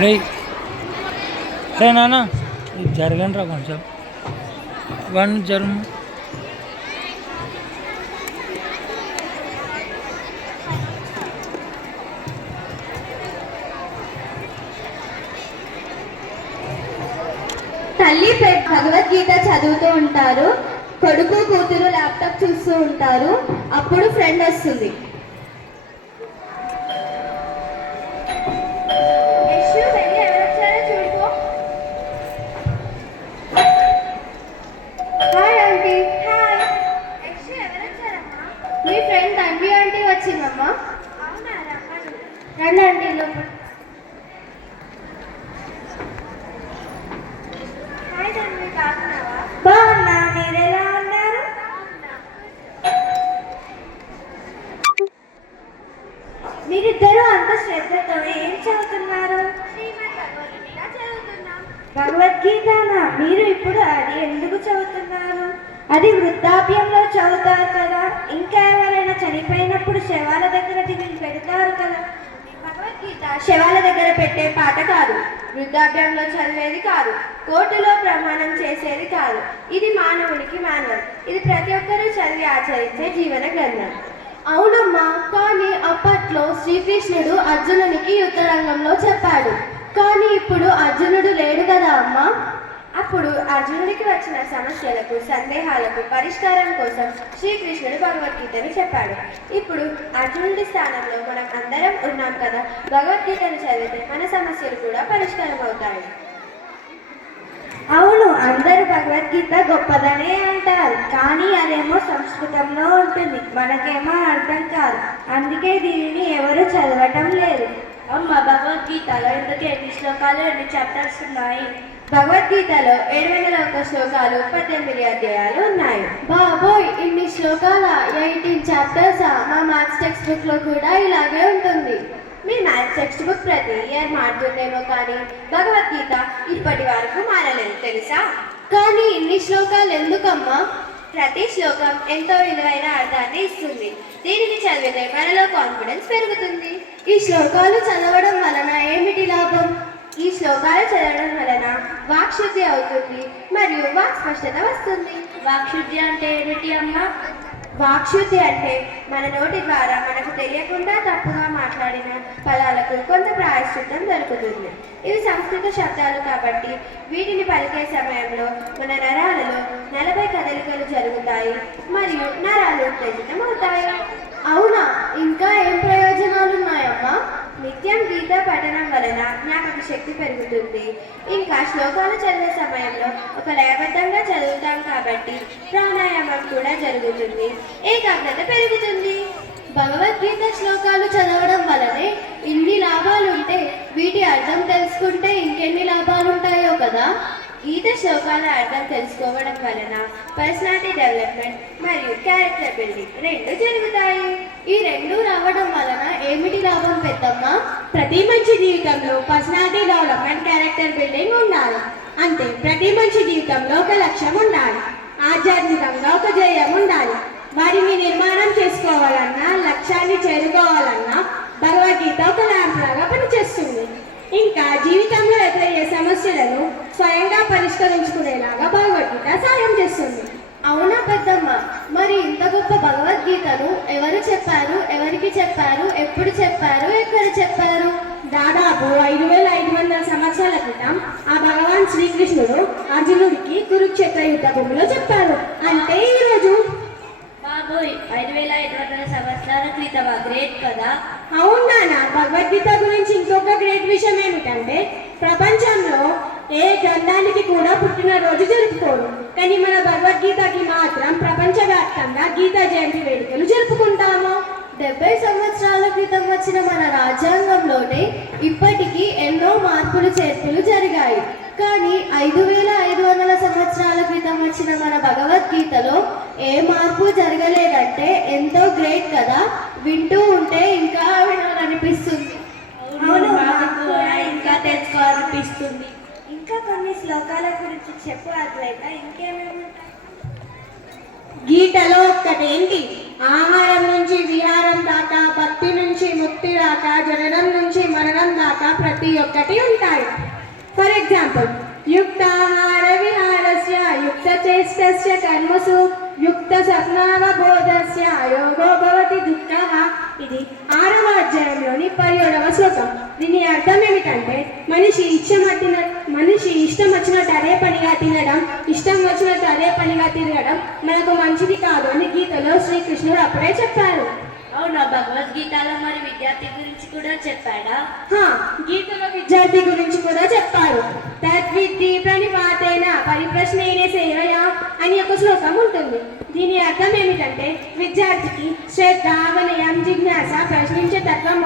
రే అరే నాన్న ఇది జరగండి రా కొంచెం వన్ జరుము తల్లి భగవద్గీత చదువుతూ ఉంటారు, కొడుకు కూతురు ల్యాప్టాప్ చూస్తూ ఉంటారు. అప్పుడు ఫ్రెండ్ వస్తుంది. Hi aunty. హాయ్. మీ ఫ్రెండ్ తన్వి ఆంటీ వచ్చిందమ్మా. రండి ఆంటీ లోపల. బాగున్నా, మీరు ఎలా ఉన్నారు? మీరిద్దరూ అంత శ్రద్ధతో ఏం చదువుతున్నారు? భగవద్గీతనా? మీరు ఇప్పుడు అది ఎందుకు చదువుతున్నారు? అది వృద్ధాప్యంలో చదువుతారు కదా, ఇంకా ఎవరైనా చనిపోయినప్పుడు శవాల దగ్గర పెడతారు కదా. భగవద్గీత శవాల దగ్గర పెట్టే పాట కాదు, వృద్ధాప్యంలో చదివేది కాదు, కోర్టులో ప్రమాణం చేసేది కాదు. ఇది మానవునికి మానవం. ఇది ప్రతి ఒక్కరూ చదివి ఆచరించే జీవన గ్రంథం. అవునమ్మా, కానీ అప్పట్లో శ్రీకృష్ణుడు అర్జునునికి యుద్ధరంగంలో చెప్పాడు. కానీ ఇప్పుడు అర్జునుడు లేడు కదా అమ్మా. అప్పుడు అర్జునుడికి వచ్చిన సమస్యలకు, సందేహాలకు పరిష్కారం కోసం శ్రీకృష్ణుడు భగవద్గీతను చెప్పాడు. ఇప్పుడు అర్జునుడి స్థానంలో మనం అందరం ఉన్నాం కదా, భగవద్గీతను చదివితే మన సమస్యలు కూడా పరిష్కారం అవుతాయి. అవును, అందరూ భగవద్గీత గొప్పదనే అంటారు, కానీ అదేమో సంస్కృతంలో ఉంటుంది, మనకేమో అర్థం కాదు. అందుకే దీనిని ఎవరు చదవటం లేదు. అమ్మ, భగవద్గీతలో ఇంతకీ ఎన్ని శ్లోకాలు, ఎన్ని చాప్టర్స్ ఉన్నాయి? భగవద్గీతలో 701 శ్లోకాలు, 18 అధ్యాయాలు ఉన్నాయి. బాబోయ్, ఇన్ని శ్లోకాల! 18 చాప్టర్స్. మా మ్యాథ్స్ టెక్స్ట్ బుక్ లో కూడా ఇలాగే ఉంటుంది. మీ మ్యాథ్స్ టెక్స్ట్ బుక్ ప్రతి ఇయర్ మారుతుందేమో, కానీ భగవద్గీత ఇప్పటి వరకు మారలేదు తెలుసా? కానీ ఇన్ని శ్లోకాలు ఎందుకమ్మా? ప్రతి శ్లోకం ఎంతో విలువైన అర్థాన్ని ఇస్తుంది. దీనిని చదివితే మనలో కాన్ఫిడెన్స్ పెరుగుతుంది. ఈ శ్లోకాలు చదవడం వలన ఏమిటి లాభం? ఈ శ్లోకాలు చదవడం వలన వాక్శుద్ధి అవుతుంది మరియు వాక్ స్పష్టత వస్తుంది. వాక్శుద్ధి అంటే ఏమిటి అమ్మా? వాక్శుద్ధి అంటే మన నోటి ద్వారా మనకు తెలియకుండా తప్పుగా మాట్లాడిన పదాలకు కొంత ప్రాయశ్చిత్తం దొరుకుతుంది. ఇవి సంస్కృత శబ్దాలు కాబట్టి వీటిని పలికే సమయంలో మన నరాలలో 40 కదలికలు జరుగుతాయి మరియు నరాలు ఉత్తేజితం అవుతాయి. అవునా? ఇంకా ఏం ప్రయోజనాలు ఉన్నాయమ్మా? నిత్యం గీత పఠనం వలన జ్ఞాపక శక్తి పెరుగుతుంది. ఇంకా శ్లోకాలు చదివే సమయంలో ఒక లయబద్ధంగా చదువుతాం కాబట్టి ప్రాణాయామం కూడా జరుగుతుంది, ఏకాగ్రత పెరుగుతుంది. భగవద్గీత శ్లోకాలు చదవడం వలనే ఇన్ని లాభాలుంటే వీటి అర్థం తెలుసుకుంటే ఇంకెన్ని లాభాలుంటాయో కదా. గీత శ్లోకాల అర్థం తెలుసుకోవడం వలన పర్సనాలిటీ డెవలప్మెంట్ మరియు క్యారెక్టర్ బిల్డింగ్ రెండు జరుగుతాయి. ఈ రెండు రావడం వలన ఏమిటి లాభం పెద్దమ్మా? ప్రతి మనిషి జీవితంలో పర్సనాలిటీ డెవలప్మెంట్, క్యారెక్టర్ బిల్డింగ్ ఉండాలి. అంటే ప్రతి మనిషి జీవితంలో ఒక లక్ష్యం ఉండాలి, ఆధ్యాత్మికంగా ఒక ధ్యేయం ఉండాలి. వారిని నిర్మాణం చేసుకోవాలన్నా, లక్ష్యాన్ని చేరుకోవాలన్నా భగవద్గీత ఒక ల్యాంప్ లాగా పనిచేస్తుంది. ఇంకా జీవితంలో ఎదురయ్యే సమస్యలను స్వయంగా పరిష్కరించుకునేలాగా భగవద్గీత సాయం చేస్తుంది. అవునా పెద్దమ్మ? మరి ఇంత గొప్ప భగవద్గీతను ఎవరు చెప్పారు, ఎవరికి చెప్పారు, ఎప్పుడు చెప్పారు, ఎక్కడ చెప్పారు? దాదాపు 5500 సంవత్సరాల క్రితం ఆ భగవాన్ శ్రీకృష్ణుడు అర్జునుడికి కురుక్షేత్ర యుద్ధ భూమిలో చెప్పారు. అంటే ఈరోజు. బాబోయ్, 5500 సంవత్సరాల క్రితమా? గ్రేట్ కదా. అవునా? భగవద్గీత గురించి ఇంకొక గ్రేట్ విషయం ఏమిటంటే ప్రపంచంలో ఏ గ్రంథానికి కూడా పుట్టినరోజు జరుపుకోరు, కానీ మన భగవద్గీతకి మాత్రం ప్రపంచవ్యాప్తంగా గీతా జయంతి వేడుకలు జరుపుకుంటాము. 70 సంవత్సరాల క్రితం వచ్చిన మన రాజ్యాంగంలోనే ఇప్పటికీ ఎన్నో మార్పులు చేర్పులు జరిగాయి. కానీ 5500 సంవత్సరాల క్రితం వచ్చిన మన భగవద్గీతలో ఏ మార్పు జరగలేదంటే ఎంతో గ్రేట్ కదా. వింటూ ఉంటే ఇంకా వినాలనిపిస్తుంది. ఇంకా తెలుసుకోవాలనిపిస్తుంది. ఇంకా కొన్ని శ్లోకాల గురించి చెప్పు అద్వైత. ఇంకేమేమి? గీతలో ఒక్కటేంటి? ఆహారం నుంచి విహారం దాకా, భక్తి నుంచి ముక్తి దాకా, జననం నుంచి మరణం భాగం దాకా ప్రతి ఒక్కటి ఉంటాయి. ఫర్ ఎగ్జాంపుల్, యుక్తాహార విహారస్య యుక్తచేష్టస్య కర్మసు యుక్త స్వప్నావబోధస్య యోగో భవతి దుఃఖః. ఇది 6వ అధ్యాయంలోని 17వ శ్లోకం. దీని అర్థం ఏమిటంటే మనిషి ఇష్టం వచ్చినట్టు అదే పనిగా తినడం, ఇష్టం వచ్చినట్టు అదే పనిగా తిరగడం మనకు మంచిది కాదు అని గీతలో శ్రీకృష్ణుడు అప్పుడే చెప్పారు. అవునా, భగవద్గీతలో మరి విద్యార్థి గురించి కూడా చెప్పాడా? గీతలో విద్యార్థి గురించి కూడా చెప్పారు. తద్విద్ది ప్రణిపాతేన పరిప్రశ్నేన సేవయా అని ఒక శ్లోకం ఉంటుంది. దీని అర్థం ఏమిటంటే విద్యార్థికి శ్రద్ధ, వినయం, జిజ్ఞాస, ప్రశ్నించే తత్వం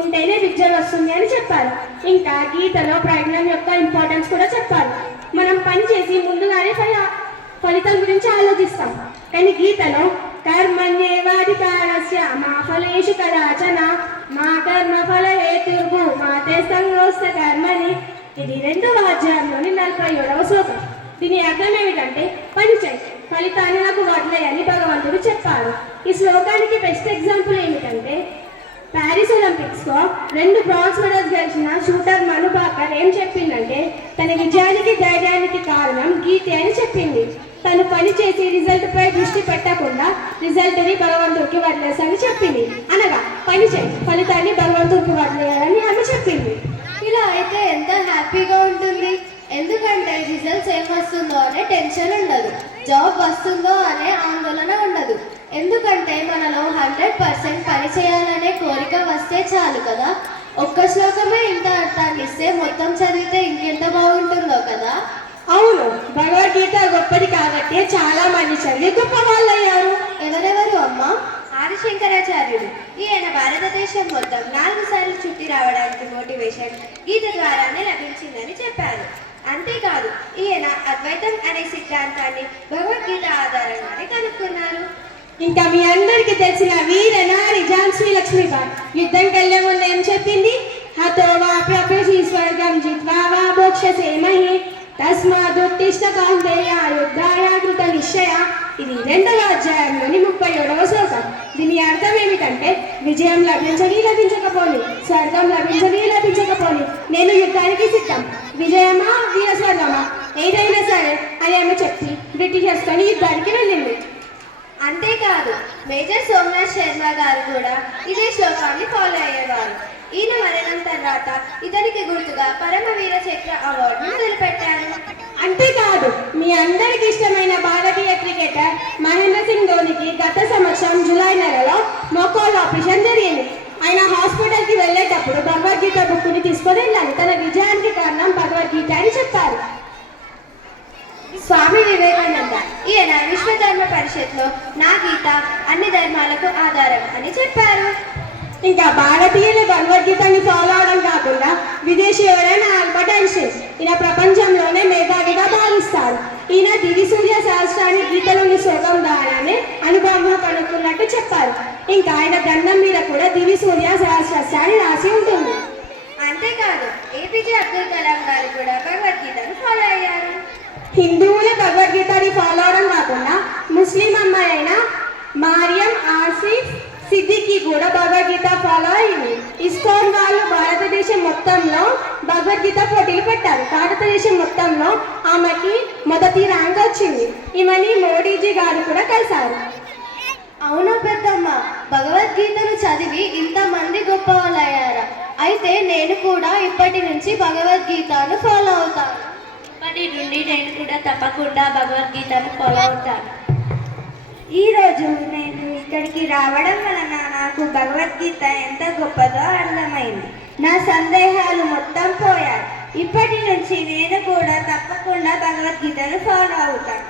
ఉంటేనే విద్య వస్తుంది అని చెప్పారు. ఇంకా గీతలో ప్రజ్ఞం యొక్క ఇంపార్టెన్స్ కూడా చెప్పారు. మనం పని చేసి ముందుగానే ఫలితం గురించి ఆలోచిస్తాం. కానీ గీతలో కర్మణ్యేవాధికారస్య మా ఫలేషు కదాచన మా కర్మ ఫల హేతుర్భు మా తే సంగోస్త కర్మని. ఇది 2వ అధ్యాయంలోని 47వ శ్లోకం. దీని అర్థం ఏమిటంటే పని చేయి, ఫలితాన్ని నాకు వదిలేయని భగవంతుడు చెప్పారు. ఈ శ్లోకానికి బెస్ట్ ఎగ్జాంపుల్ ఏమిటంటే ప్యారిస్ ఒలింపిక్స్ లో 2 బ్రాంజ్ మెడల్స్ గెలిచిన షూటర్ మను భాకర్ ఏం చెప్పిందంటే తన విజయానికి ధైర్యానికి కారణం గీతే అని చెప్పింది. తను పని చేసి రిజల్ట్ పై దృష్టి పెట్టకుండా రిజల్ట్ ని భగవంతుడికి వదిలేసని చెప్పింది. అనగా పని చేయి, ఫలితాన్ని భగవంతుడికి వదిలేయాలని ఆమె చెప్పింది. ఇలా అయితే ఎంత హ్యాపీగా ఉంటుంది. ఎందుకంటే రిజల్ట్స్ ఏం వస్తుందో అనే టెన్షన్ ఉండదు, జాబ్ వస్తుందో అనే ఆందోళన ఉండదు. ఎందుకంటే మనలో 100% పని చేయాలనే కోరిక వస్తే చాలు కదా. ఒక్క శ్లోకమే ఇంత అర్థాన్ని ఇస్తే మొత్తం చదివితే ఇంకెంత బాగుంటుందో కదా. అవును, భగవద్గీత గొప్పది కాబట్టి చాలా మంది చదివి గొప్ప వాళ్ళు అయ్యారు. ఎవరెవరు అమ్మా? ఆదిశంకరాచార్యుడు. ఈయన భారతదేశం మొత్తం 4 సార్లు చుట్టి రావడానికి మోటివేషన్ గీత ద్వారానే లభించిందని చెప్పారు. అంతేకాదు ఈయన అద్వైతం అనే సిద్ధాంతాన్ని భగవద్గీత ఆధారంగానే కనుక్కున్నారు. ఇంకా మీ అందరికీ తెలిసిన వీర నారి ఝాన్సీ లక్ష్మీబాయి యుద్ధంకి వెళ్ళే ముందు ఏం చెప్పింది? హతో వా ప్రపేషి స్వర్గం జిత్వా వా మోక్షసే మహి తస్మాదుత్తిష్ట కౌంతేయ యుద్ధాయ కృత నిశ్చయ. ఇది 2వ అధ్యాయంలోని 37వ శ్లోకం. దీని అర్థం ఏమిటంటే విజయం లభించకపోని, స్వర్గం లభించకపోని నేను యుద్ధానికి సిద్ధం. విజయమా వీర స్వర్గమా ఏదైనా సరే అని ఆమె చెప్పి బ్రిటిషర్స్ తోని యుద్ధానికి వెళ్ళింది. అంతేకాదు మేజర్ సోమనాథ్ శర్మ గారు కూడా ఇదే శ్లోకాన్ని ఫాలో అయ్యేవారు. ఈయన మరణం తర్వాత ఇతనికి గుర్తుగా పరమవీర చక్ర అవార్డును మొదలుపెట్టారు. అంతేకాదు మీ అందరికి ఇష్టమైన భారతీయ క్రికెటర్ మహేంద్ర సింగ్ ధోనికి గత సంవత్సరం జూలై నెలలో మోకాల్ ఆపరేషన్ జరిగింది. ఆయన హాస్పిటల్కి వెళ్ళేటప్పుడు భగవద్గీత బుక్ని తీసుకొని వెళ్ళాలి. తన విజయానికి కారణం భగవద్గీత అని చెప్పారు. స్వామి వివేకానంద ఈయన విశ్వధర్మ పరిషత్లో నా గీత అన్ని ధర్మాలకు ఆధారం అని చెప్పారు. ఇంకా భారతీయులు భగవద్గీతని ఫాలో అవడం కాకుండా విదేశీయుడైన ఆల్బర్ట్ ఐన్స్టీన్ ఈయన ప్రపంచంలోనే మేధావిగా భావిస్తారు. ఈయన దివి సూర్య సహస్రాన్ని గీతలోని శ్లోకం ద్వారానే అనుభవంలో కనుక్కున్నట్టు చెప్పారు. ఇంకా ఆయన గ్రంథం మీద కూడా దివి సూర్య సహస్రాన్ని రాసి ఉంటుంది. అంతేకాదు ఏపీజే అబ్దుల్ కలాం గారు కూడా భగవద్గీతను ఫాలో అయ్యారు. హిందువుల భగవద్గీతని ఫాలో అవడం కాకుండా ముస్లిం అమ్మాయి అయిన మరియం ఆసిఫ్ సిద్దికి కూడా భగవద్గీత ఫాలో అయింది. ఇస్కాన్ వాళ్ళు భారతదేశం మొత్తంలో భగవద్గీత పోటీలు పెట్టారు. భారతదేశం మొత్తంలో ఆమెకి మొదటి ర్యాంక్ వచ్చింది. ఈమెని మోడీజీ గారు కూడా కలిశారు. అవును పెద్దమ్మ, భగవద్గీతను చదివి ఇంతమంది గొప్ప వాళ్ళు అయ్యారా? అయితే నేను కూడా ఇప్పటి నుంచి భగవద్గీతను ఫాలో అవుతాను. ఇప్పటి నుండి నేను కూడా తప్పకుండా భగవద్గీతను ఫాలో అవుతాను. ఈరోజు నేను ఇక్కడికి రావడం వలన నాకు భగవద్గీత ఎంత గొప్పదో అర్థమైంది. నా సందేహాలు మొత్తం పోయాయి. ఇప్పటి నుంచి నేను కూడా తప్పకుండా భగవద్గీతను ఫాలో అవుతాను.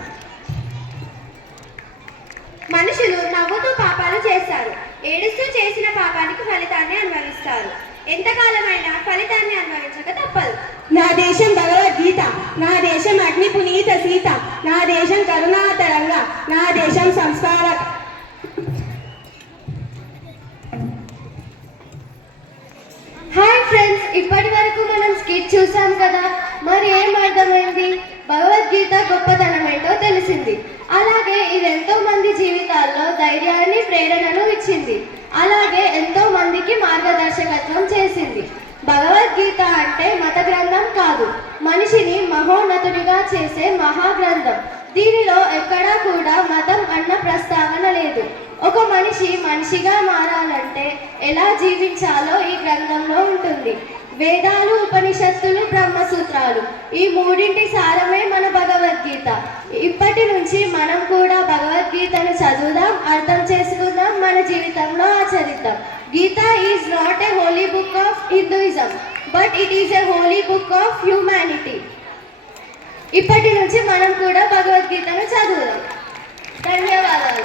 మనుషులు నవ్వుతూ పాపాలు చేస్తారు, ఏడుస్తూ చేసిన పాపానికి ఫలితాన్ని అనుభవిస్తారు. ఎంతకాలమైనా ఫలితాన్ని అనుభవించక తప్పదు. నా దేశం భగవద్గీత, నా దేశం అగ్ని పునీత సీత, నా దేశం కరుణాతరంగా, నా దేశం సంస్కార. హాయ్ ఫ్రెండ్స్, ఇప్పటి వరకు మనం స్కిట్ చూసాం కదా. మరి ఏం అర్థమైంది? భగవద్గీత గొప్పతనం ఏంటో తెలిసింది. అలాగే ఇది ఎంతో మంది జీవితాల్లో ధైర్యాన్ని, ప్రేరణను ఇచ్చింది. అలాగే ఎంతో మందికి మార్గదర్శకత్వం చేసింది. భగవద్గీత అంటే మత గ్రంథం కాదు, మనిషిని మహోన్నతుడిగా చేసే మహాగ్రంథం. దీనిలో ఎక్కడా కూడా మతం అన్న ప్రస్తావన లేదు. ఒక మనిషి మనిషిగా మారాలంటే ఎలా జీవించాలో ఈ గ్రంథంలో ఉంటుంది. వేదాలు, ఉపనిషత్తులు, బ్రహ్మసూత్రాలు ఈ మూడింటి సారమే మన భగవద్గీత. ఇప్పటి నుంచి మనం కూడా భగవద్గీతను చదువుదాం, అర్థం చేసుకుందాం, మన జీవితంలో ఆచరిద్దాం. Gita is not a holy book of Hinduism, but it is a holy book of humanity. ఇప్పటి నుంచి మనం కూడా భగవద్గీతను చదువుదాం. ధన్యవాదాలు.